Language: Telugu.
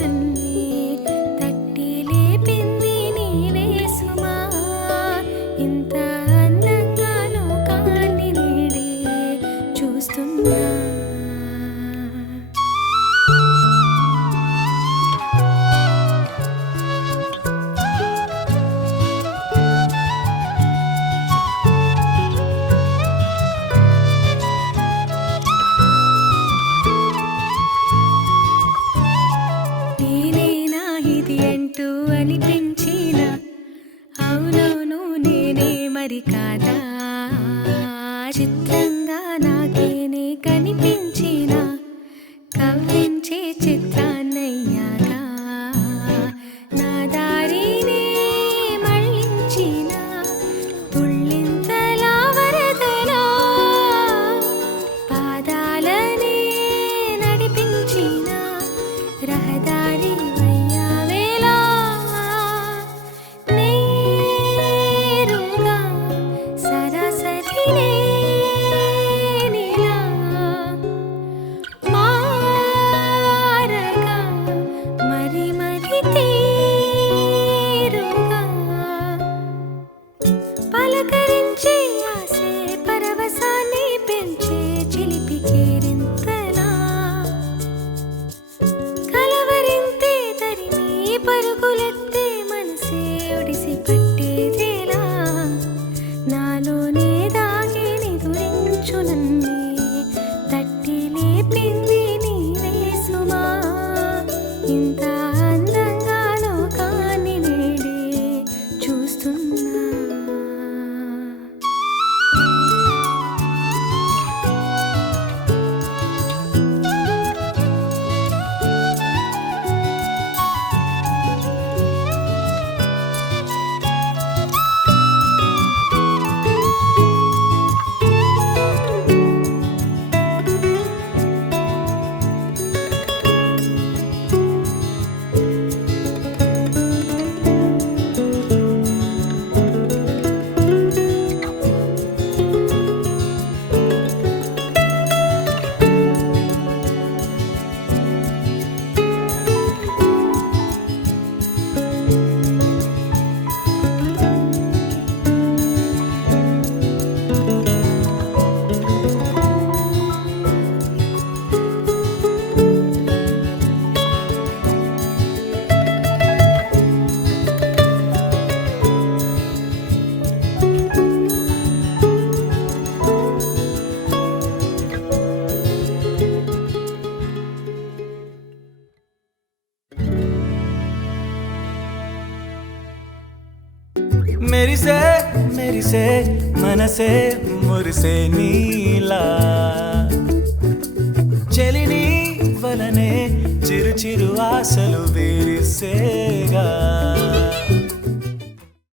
నన్నే తట్టి లేపింది నీవే సుమా ఇంత అందంగా లోకాన్ని నేడే చూస్తున్నా అనిపించిన అవునవును నేనే మరి కాదా చిత్రంగా నాకేనే కనిపించిన కవ్వించే చిత్రాన్నయ్యాగా నా దారినే మళ్ళించిన తుళ్ళింతలా వరదలా పాదాలనే నడిపించిన రహదారి పలకరించే ఆసే పరవశాన్ని పెంచే చిలిపి కేరింతలా కలవరింతే తరిమి పరుగులెత్తే మనసే ఒడిసి పట్టేదేలా నాలోనే దాగి నిదురించు నన్నే తట్టి లేపింది నీవే సుమా ఇంత అందంగా లోకాన్ని నేడే చూస్తున్నా మెరిసే మెరిసే మనసే మురిసే నీలా చెలిని వలనే చిరు చిరు ఆశలు విరిసే